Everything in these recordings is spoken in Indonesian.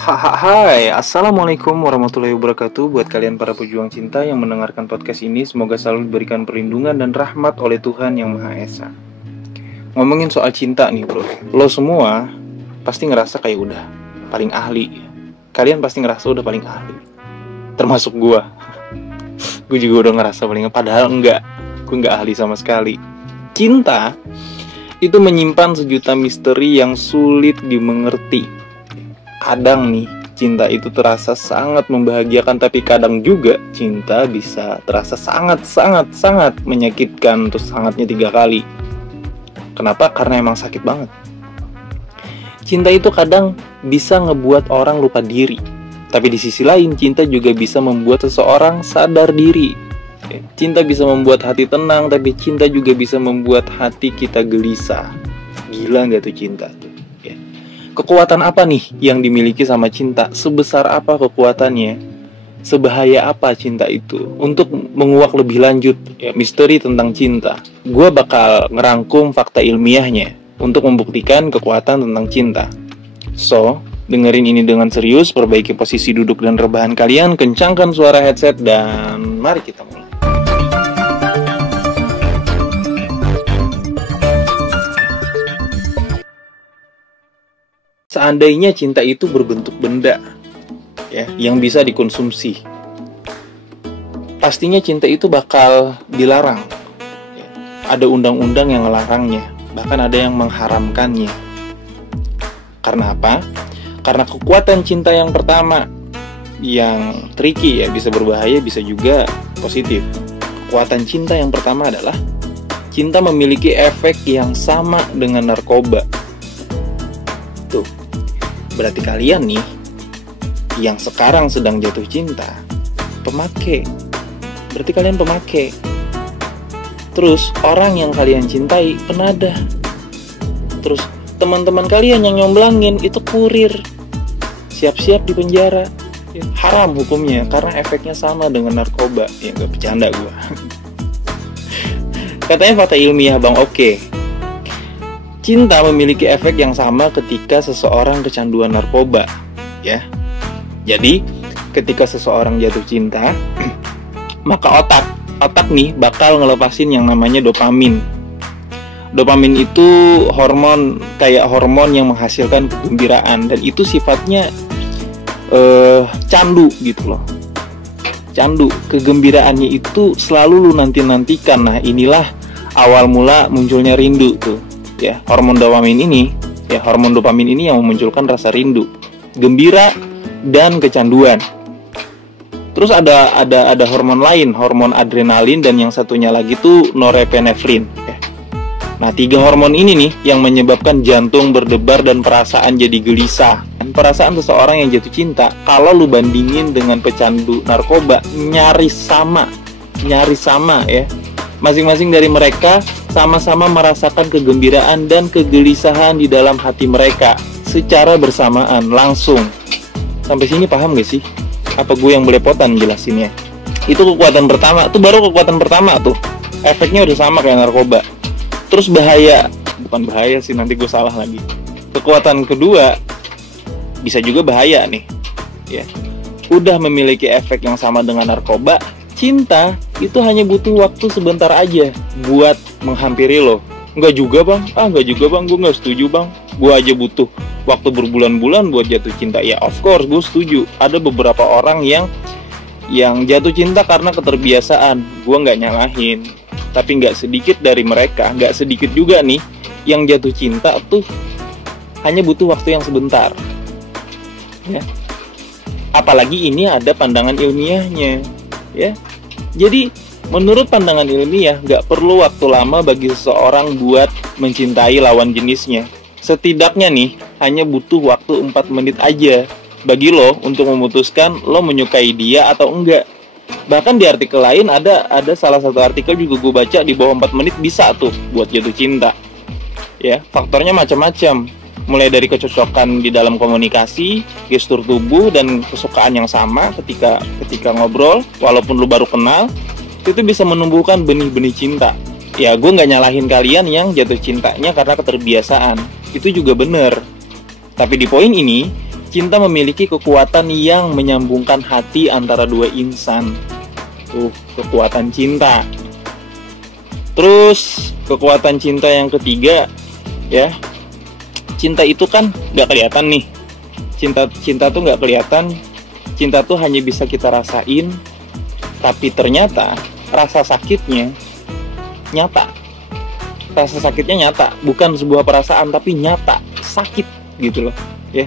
Hai, Assalamualaikum warahmatullahi wabarakatuh. Buat kalian para pejuang cinta yang mendengarkan podcast ini, semoga selalu diberikan perlindungan dan rahmat oleh Tuhan Yang Maha Esa. Ngomongin soal cinta nih bro, lo semua pasti ngerasa kayak udah paling ahli. Kalian pasti ngerasa udah paling ahli, termasuk gue. Gue juga udah ngerasa paling, padahal enggak. Gue enggak ahli sama sekali. Cinta itu menyimpan sejuta misteri yang sulit dimengerti. Kadang nih, cinta itu terasa sangat membahagiakan, tapi kadang juga cinta bisa terasa sangat menyakitkan, terus sangatnya 3 kali. Kenapa? Karena emang sakit banget. Cinta itu kadang bisa ngebuat orang lupa diri, tapi di sisi lain cinta juga bisa membuat seseorang sadar diri. Cinta bisa membuat hati tenang, tapi cinta juga bisa membuat hati kita gelisah. Gila gak tuh cinta tuh? Kekuatan apa nih yang dimiliki sama cinta? Sebesar apa kekuatannya? Sebahaya apa cinta itu? Untuk menguak lebih lanjut misteri tentang cinta, gue bakal ngerangkum fakta ilmiahnya untuk membuktikan kekuatan tentang cinta. So, dengerin ini dengan serius, perbaiki posisi duduk dan rebahan kalian, kencangkan suara headset, dan mari kita mulai. Seandainya cinta itu berbentuk benda, yang bisa dikonsumsi, pastinya cinta itu bakal dilarang. Ada undang-undang yang melarangnya, bahkan ada yang mengharamkannya. Karena apa? Karena kekuatan cinta yang pertama, yang tricky bisa berbahaya, bisa juga positif. Kekuatan cinta yang pertama adalah cinta memiliki efek yang sama dengan narkoba. Tuh, berarti kalian nih yang sekarang sedang jatuh cinta pemakai. Berarti kalian pemakai. Terus orang yang kalian cintai penadah. Terus teman-teman kalian yang nyomblangin itu kurir. Siap-siap di penjara. Haram hukumnya karena efeknya sama dengan narkoba. Ya gak bercanda gue. Katanya fakta ilmiah bang, oke. Cinta memiliki efek yang sama ketika seseorang kecanduan narkoba, Jadi, ketika seseorang jatuh cinta, maka otak nih bakal ngelepasin yang namanya dopamin. Dopamin itu kayak hormon yang menghasilkan kegembiraan, dan itu sifatnya candu gitu loh. Candu, kegembiraannya itu selalu lu nantikan. Nah, inilah awal mula munculnya rindu tuh. Hormon dopamin ini yang memunculkan rasa rindu, gembira, dan kecanduan. Terus ada hormon lain, hormon adrenalin, dan yang satunya lagi tuh norepinefrin. Nah, 3 hormon ini nih yang menyebabkan jantung berdebar dan perasaan jadi gelisah. Perasaan seseorang yang jatuh cinta, kalau lu bandingin dengan pecandu narkoba, nyaris sama ya. Masing-masing dari mereka sama-sama merasakan kegembiraan dan kegelisahan di dalam hati mereka secara bersamaan, langsung. Sampai sini paham gak sih? Apa gue yang belepotan jelasinnya? Itu kekuatan pertama, itu baru kekuatan pertama tuh. Efeknya udah sama kayak narkoba. Terus bukan bahaya sih, nanti gue salah lagi. Kekuatan kedua bisa juga bahaya nih. Udah memiliki efek yang sama dengan narkoba, cinta itu hanya butuh waktu sebentar aja buat menghampiri lo. Enggak juga bang, gue nggak setuju bang. Gue aja butuh waktu berbulan-bulan buat jatuh cinta. Ya of course, gue setuju. Ada beberapa orang yang jatuh cinta karena keterbiasaan. Gue nggak nyalahin. Tapi nggak sedikit dari mereka, nggak sedikit juga nih, yang jatuh cinta tuh hanya butuh waktu yang sebentar. Apalagi ini ada pandangan ilmiahnya. Jadi menurut pandangan ilmiah, gak perlu waktu lama bagi seseorang buat mencintai lawan jenisnya. Setidaknya nih, hanya butuh waktu 4 menit aja bagi lo untuk memutuskan lo menyukai dia atau enggak. Bahkan di artikel lain ada salah satu artikel juga gue baca, di bawah 4 menit bisa tuh buat jatuh cinta. Faktornya macam-macam. Mulai dari kecocokan di dalam komunikasi, gestur tubuh, dan kesukaan yang sama ketika ngobrol, walaupun lu baru kenal, itu bisa menumbuhkan benih-benih cinta. Ya, gue nggak nyalahin kalian yang jatuh cintanya karena keterbiasaan. Itu juga bener. Tapi di poin ini, cinta memiliki kekuatan yang menyambungkan hati antara dua insan. Tuh, kekuatan cinta. Terus kekuatan cinta yang ketiga, ya, cinta itu kan nggak kelihatan nih. Cinta tuh nggak kelihatan. Cinta tuh hanya bisa kita rasain. Tapi ternyata rasa sakitnya nyata. Rasa sakitnya nyata, bukan sebuah perasaan tapi nyata, sakit gitu loh, ya.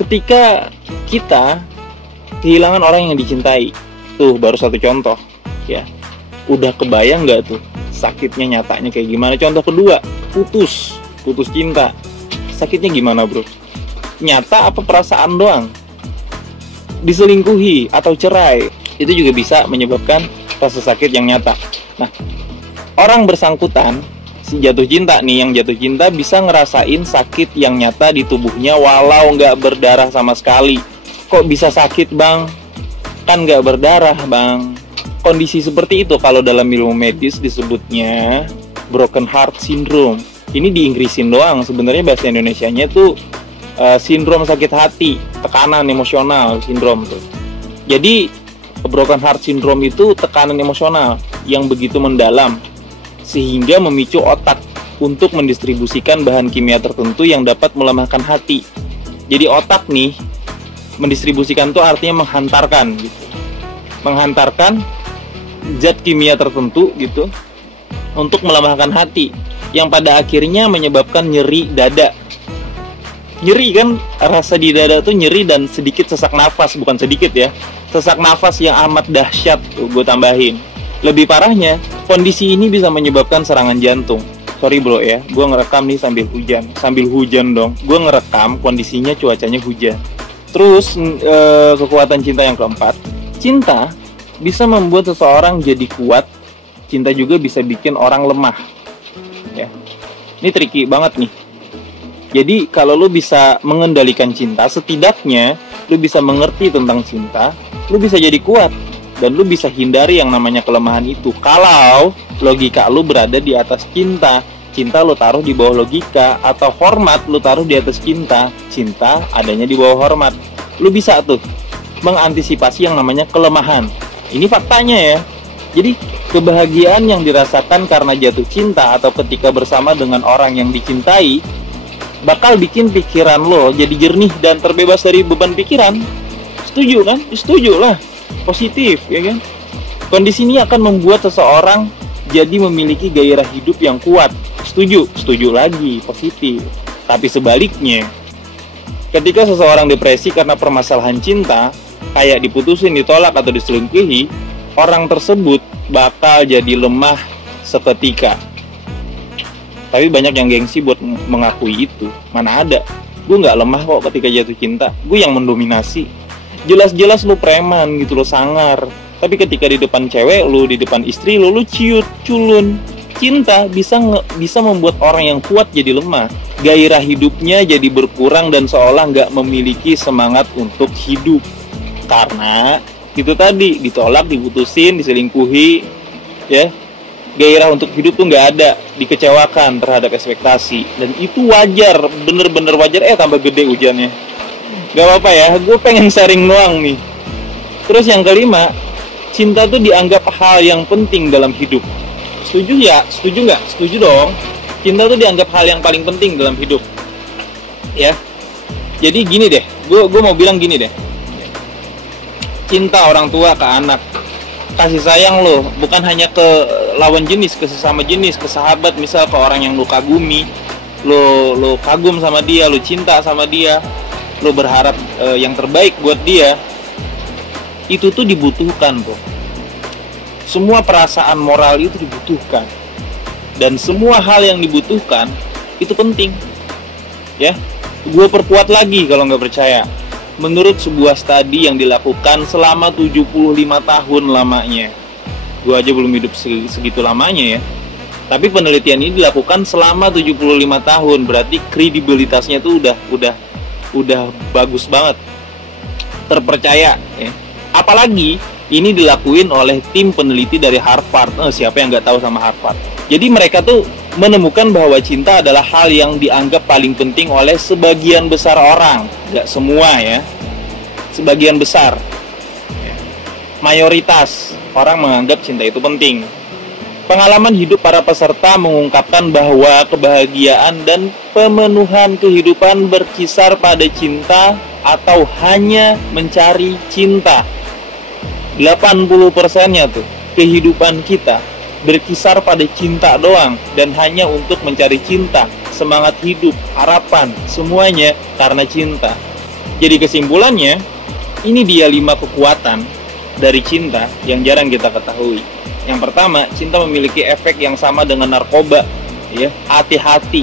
Ketika kita kehilangan orang yang dicintai, tuh baru satu contoh, ya. Udah kebayang nggak tuh sakitnya nyatanya kayak gimana? Contoh kedua, putus cinta. Sakitnya gimana, bro? Nyata apa perasaan doang? Diselingkuhi atau cerai, itu juga bisa menyebabkan rasa sakit yang nyata. Nah, orang bersangkutan, si jatuh cinta nih, yang jatuh cinta bisa ngerasain sakit yang nyata di tubuhnya walau nggak berdarah sama sekali. Kok bisa sakit, bang? Kan nggak berdarah, bang. Kondisi seperti itu kalau dalam ilmu medis disebutnya broken heart syndrome. Ini di Inggrisin doang, sebenarnya bahasa Indonesianya tuh sindrom sakit hati, tekanan emosional sindrom tuh. Jadi broken heart syndrome itu tekanan emosional yang begitu mendalam sehingga memicu otak untuk mendistribusikan bahan kimia tertentu yang dapat melemahkan hati. Jadi otak nih mendistribusikan tuh artinya menghantarkan gitu. Menghantarkan zat kimia tertentu gitu untuk melemahkan hati yang pada akhirnya menyebabkan nyeri dada. Nyeri kan, rasa di dada tuh nyeri dan sedikit sesak nafas, bukan sedikit ya, sesak nafas yang amat dahsyat tuh gue tambahin. Lebih parahnya, kondisi ini bisa menyebabkan serangan jantung. Sorry bro ya, gue ngerekam nih sambil hujan dong. Gue ngerekam kondisinya cuacanya hujan. Terus kekuatan cinta yang keempat, cinta bisa membuat seseorang jadi kuat. Cinta juga bisa bikin orang lemah, ya. Ini tricky banget nih. Jadi kalau lu bisa mengendalikan cinta, setidaknya lu bisa mengerti tentang cinta, lu bisa jadi kuat, dan lu bisa hindari yang namanya kelemahan itu. Kalau logika lu berada di atas cinta, cinta lu taruh di bawah logika, atau hormat lu taruh di atas cinta, cinta adanya di bawah hormat. Lu bisa tuh mengantisipasi yang namanya kelemahan. Ini faktanya ya. Jadi kebahagiaan yang dirasakan karena jatuh cinta atau ketika bersama dengan orang yang dicintai bakal bikin pikiran lo jadi jernih dan terbebas dari beban pikiran. Setuju kan? Setuju lah. Positif, ya kan? Kondisi ini akan membuat seseorang jadi memiliki gairah hidup yang kuat. Setuju? Setuju lagi, positif. Tapi sebaliknya, ketika seseorang depresi karena permasalahan cinta, kayak diputusin, ditolak, atau diselingkuhi, orang tersebut bakal jadi lemah seketika. Tapi banyak yang gengsi buat mengakui itu. Mana ada, gue gak lemah kok ketika jatuh cinta. Gue yang mendominasi. Jelas-jelas lu preman gitu, lu sangar. Tapi ketika di depan cewek lu, di depan istri lu ciut, culun. Cinta bisa membuat orang yang kuat jadi lemah. Gairah hidupnya jadi berkurang dan seolah gak memiliki semangat untuk hidup. Karena itu tadi, ditolak, diputusin, diselingkuhi, ya. Gairah untuk hidup tuh nggak ada, dikecewakan terhadap ekspektasi, dan itu wajar, bener-bener wajar. Tambah gede hujannya, nggak apa-apa ya, gue pengen sharing doang nih. Terus yang kelima, cinta tuh dianggap hal yang penting dalam hidup. Setuju ya? Setuju nggak? Setuju dong. Cinta tuh dianggap hal yang paling penting dalam hidup, ya. Jadi gini deh, gue mau bilang gini deh. Cinta orang tua ke anak, kasih sayang lo bukan hanya ke lawan jenis, ke sesama jenis, ke sahabat, misal ke orang yang lo kagumi, lo kagum sama dia, lo cinta sama dia, lo berharap yang terbaik buat dia. Itu tuh dibutuhkan, bro. Semua perasaan moral itu dibutuhkan, dan semua hal yang dibutuhkan itu penting, ya. Gue perkuat lagi kalau nggak percaya. Menurut sebuah studi yang dilakukan selama 75 tahun lamanya. Gue aja belum hidup segitu lamanya ya. Tapi penelitian ini dilakukan selama 75 tahun. Berarti kredibilitasnya tuh udah bagus banget. Terpercaya ya. Apalagi ini dilakuin oleh tim peneliti dari Harvard. Siapa yang nggak tahu sama Harvard? Jadi mereka tuh menemukan bahwa cinta adalah hal yang dianggap paling penting oleh sebagian besar orang. Gak semua ya, sebagian besar, mayoritas orang menganggap cinta itu penting. Pengalaman hidup para peserta mengungkapkan bahwa kebahagiaan dan pemenuhan kehidupan berkisar pada cinta atau hanya mencari cinta. 80%-nya tuh kehidupan kita berkisar pada cinta doang dan hanya untuk mencari cinta, semangat hidup, harapan, semuanya karena cinta. Jadi kesimpulannya, ini dia 5 kekuatan dari cinta yang jarang kita ketahui. Yang pertama, cinta memiliki efek yang sama dengan narkoba, ya, hati-hati.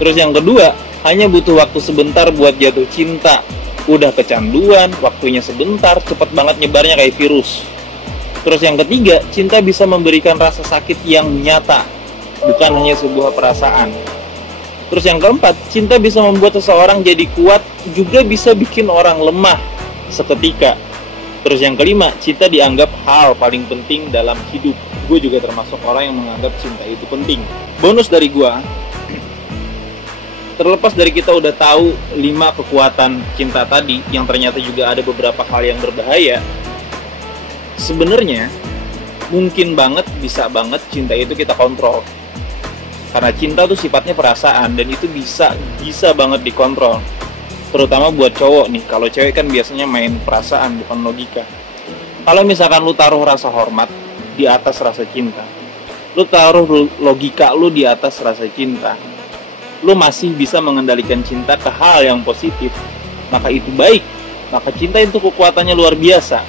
Terus yang kedua, hanya butuh waktu sebentar buat jatuh cinta. Udah kecanduan, waktunya sebentar, cepet banget nyebarnya kayak virus. Terus yang ketiga, cinta bisa memberikan rasa sakit yang nyata, bukan hanya sebuah perasaan. Terus yang keempat, cinta bisa membuat seseorang jadi kuat, juga bisa bikin orang lemah seketika. Terus yang kelima, cinta dianggap hal paling penting dalam hidup. Gue juga termasuk orang yang menganggap cinta itu penting. Bonus dari gue, terlepas dari kita udah tahu 5 kekuatan cinta tadi, yang ternyata juga ada beberapa hal yang berbahaya, sebenarnya mungkin banget, bisa banget cinta itu kita kontrol. Karena cinta tuh sifatnya perasaan dan itu bisa banget dikontrol. Terutama buat cowok nih, kalau cewek kan biasanya main perasaan bukan logika. Kalau misalkan lu taruh rasa hormat di atas rasa cinta, lu taruh logika lu di atas rasa cinta, lu masih bisa mengendalikan cinta ke hal yang positif, maka itu baik. Maka cinta itu kekuatannya luar biasa.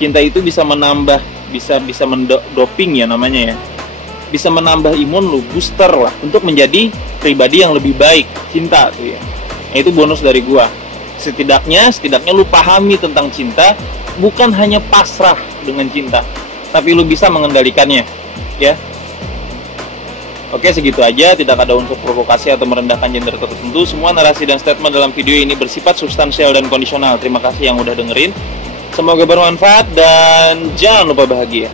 Cinta itu bisa menambah, bisa mendoping ya namanya ya, bisa menambah imun lu, booster lah, untuk menjadi pribadi yang lebih baik. Cinta tuh ya. Nah, itu bonus dari gua. Setidaknya lu pahami tentang cinta, bukan hanya pasrah dengan cinta, tapi lu bisa mengendalikannya, ya. Oke, segitu aja. Tidak ada unsur provokasi atau merendahkan gender tertentu. Semua narasi dan statement dalam video ini bersifat substansial dan kondisional. Terima kasih yang udah dengerin. Semoga bermanfaat dan jangan lupa bahagia.